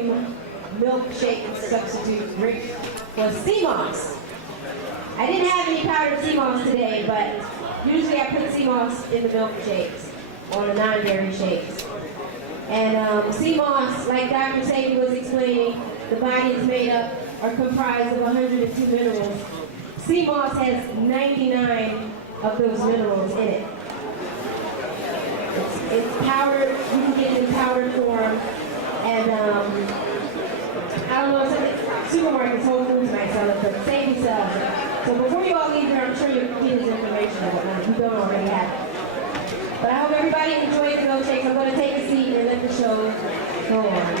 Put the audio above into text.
cream milkshake substitute drink was sea moss. I didn't have any powdered sea moss today, but usually I put sea moss in the milkshakes or the non-dairy shakes. And sea moss, like Dr. Sebi was explaining, the body is made up or comprised of 102 minerals. Sea moss has 99 of those minerals in it. It's powdered, you can get it in powdered form, and I don't know, some supermarkets, Whole Foods might sell it, but Sebi sells it. So before you all leave here, I'm sure you'll get his information and whatnot, if you don't already have it. But I hope everybody enjoys the milkshakes. I'm going to take a seat and let the show go on.